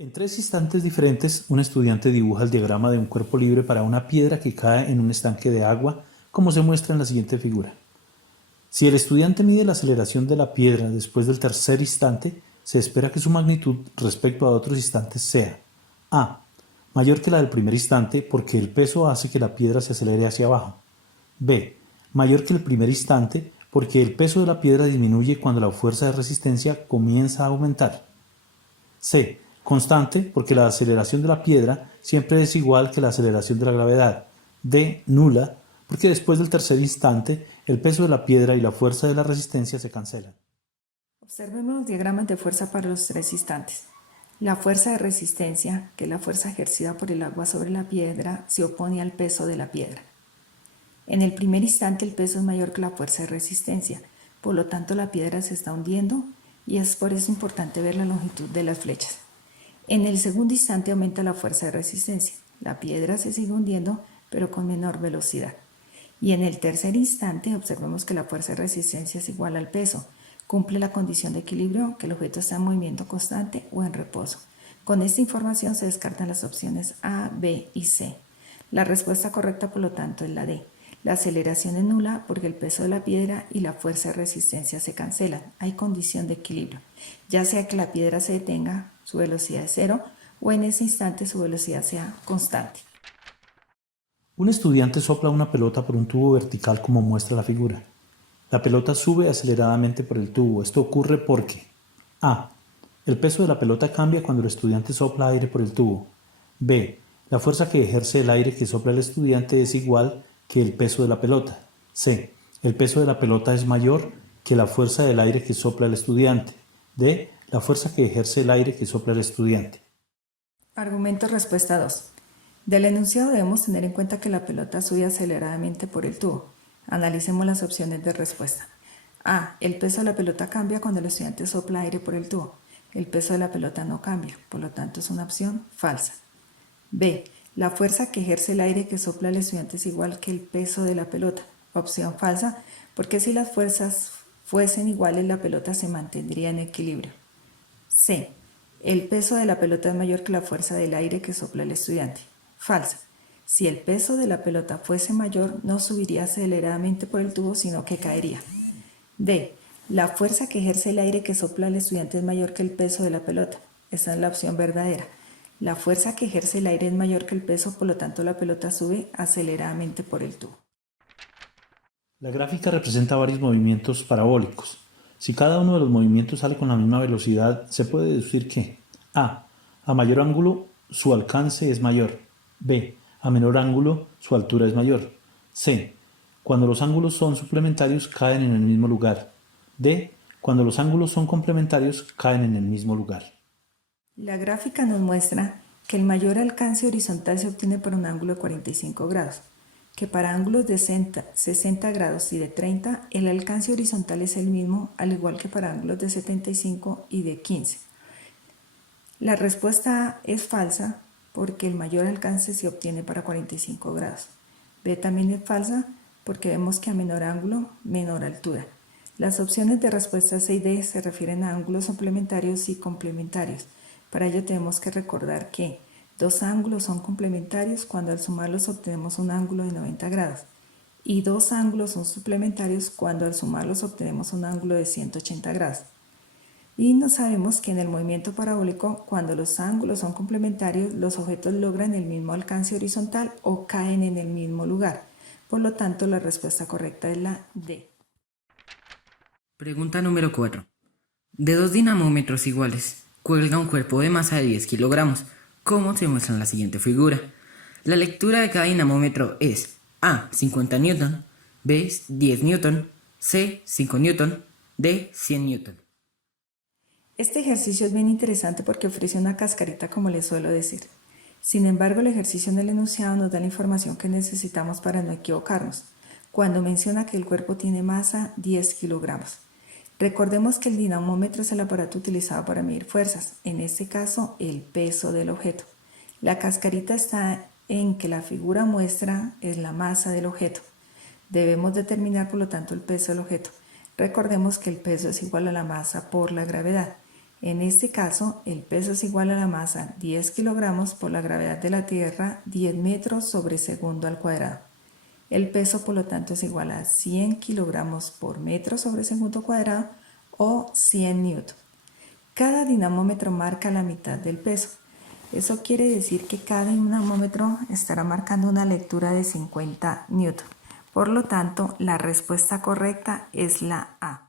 En 3 instantes diferentes, un estudiante dibuja el diagrama de un cuerpo libre para una piedra que cae en un estanque de agua, como se muestra en la siguiente figura. Si el estudiante mide la aceleración de la piedra después del tercer instante, se espera que su magnitud respecto a otros instantes sea A. Mayor que la del primer instante porque el peso hace que la piedra se acelere hacia abajo. B. Mayor que el primer instante porque el peso de la piedra disminuye cuando la fuerza de resistencia comienza a aumentar. C. Constante porque la aceleración de la piedra siempre es igual que la aceleración de la gravedad. D. Nula porque después del tercer instante el peso de la piedra y la fuerza de la resistencia se cancelan. Observemos los diagramas de fuerza para los 3 instantes. La fuerza de resistencia, que es la fuerza ejercida por el agua sobre la piedra, se opone al peso de la piedra. En el primer instante el peso es mayor que la fuerza de resistencia, por lo tanto la piedra se está hundiendo y es por eso importante ver la longitud de las flechas. En el segundo instante aumenta la fuerza de resistencia, la piedra se sigue hundiendo pero con menor velocidad. Y en el tercer instante observemos que la fuerza de resistencia es igual al peso, cumple la condición de equilibrio, que el objeto está en movimiento constante o en reposo. Con esta información se descartan las opciones A, B y C. La respuesta correcta por lo tanto es la D. La aceleración es nula porque el peso de la piedra y la fuerza de resistencia se cancelan. Hay condición de equilibrio, ya sea que la piedra se detenga, su velocidad es cero, o en ese instante su velocidad sea constante. Un estudiante sopla una pelota por un tubo vertical como muestra la figura. La pelota sube aceleradamente por el tubo. Esto ocurre porque A. El peso de la pelota cambia cuando el estudiante sopla aire por el tubo. B. La fuerza que ejerce el aire que sopla el estudiante es igual que el peso de la pelota. C. El peso de la pelota es mayor que la fuerza del aire que sopla el estudiante. D. La fuerza que ejerce el aire que sopla el estudiante. Argumento respuesta 2. Del enunciado debemos tener en cuenta que la pelota sube aceleradamente por el tubo. Analicemos las opciones de respuesta. A. El peso de la pelota cambia cuando el estudiante sopla aire por el tubo. El peso de la pelota no cambia, por lo tanto es una opción falsa. B. La fuerza que ejerce el aire que sopla el estudiante es igual que el peso de la pelota. Opción falsa, porque si las fuerzas fuesen iguales, la pelota se mantendría en equilibrio. C. El peso de la pelota es mayor que la fuerza del aire que sopla el estudiante. Falsa. Si el peso de la pelota fuese mayor, no subiría aceleradamente por el tubo, sino que caería. D. La fuerza que ejerce el aire que sopla el estudiante es mayor que el peso de la pelota. Esa es la opción verdadera. La fuerza que ejerce el aire es mayor que el peso, por lo tanto la pelota sube aceleradamente por el tubo. La gráfica representa varios movimientos parabólicos. Si cada uno de los movimientos sale con la misma velocidad, se puede deducir que a mayor ángulo, su alcance es mayor. B. A menor ángulo, su altura es mayor. C. Cuando los ángulos son suplementarios, caen en el mismo lugar. D. Cuando los ángulos son complementarios, caen en el mismo lugar. La gráfica nos muestra que el mayor alcance horizontal se obtiene por un ángulo de 45 grados, que para ángulos de 60 grados y de 30 el alcance horizontal es el mismo, al igual que para ángulos de 75 y de 15. La respuesta A es falsa porque el mayor alcance se obtiene para 45 grados. B también es falsa porque vemos que a menor ángulo, menor altura. Las opciones de respuesta C y D se refieren a ángulos suplementarios y complementarios. Para ello tenemos que recordar que dos ángulos son complementarios cuando al sumarlos obtenemos un ángulo de 90 grados y dos ángulos son suplementarios cuando al sumarlos obtenemos un ángulo de 180 grados. Y no sabemos que en el movimiento parabólico, cuando los ángulos son complementarios, los objetos logran el mismo alcance horizontal o caen en el mismo lugar. Por lo tanto, la respuesta correcta es la D. Pregunta número 4. De dos dinamómetros iguales, cuelga un cuerpo de masa de 10 kilogramos, como se muestra en la siguiente figura. La lectura de cada dinamómetro es A. 50 Newton, B. 10 Newton, C. 5 Newton, D. 100 Newton. Este ejercicio es bien interesante porque ofrece una cascarita, como les suelo decir. Sin embargo, el ejercicio en el enunciado nos da la información que necesitamos para no equivocarnos, cuando menciona que el cuerpo tiene masa 10 kilogramos. Recordemos que el dinamómetro es el aparato utilizado para medir fuerzas, en este caso el peso del objeto. La cascarita está en que la figura muestra es la masa del objeto. Debemos determinar por lo tanto el peso del objeto. Recordemos que el peso es igual a la masa por la gravedad. En este caso, el peso es igual a la masa 10 kilogramos por la gravedad de la Tierra 10 metros sobre segundo al cuadrado. El peso por lo tanto es igual a 100 kilogramos por metro sobre segundo cuadrado o 100 newton. Cada dinamómetro marca la mitad del peso. Eso quiere decir que cada dinamómetro estará marcando una lectura de 50 newton. Por lo tanto, la respuesta correcta es la A.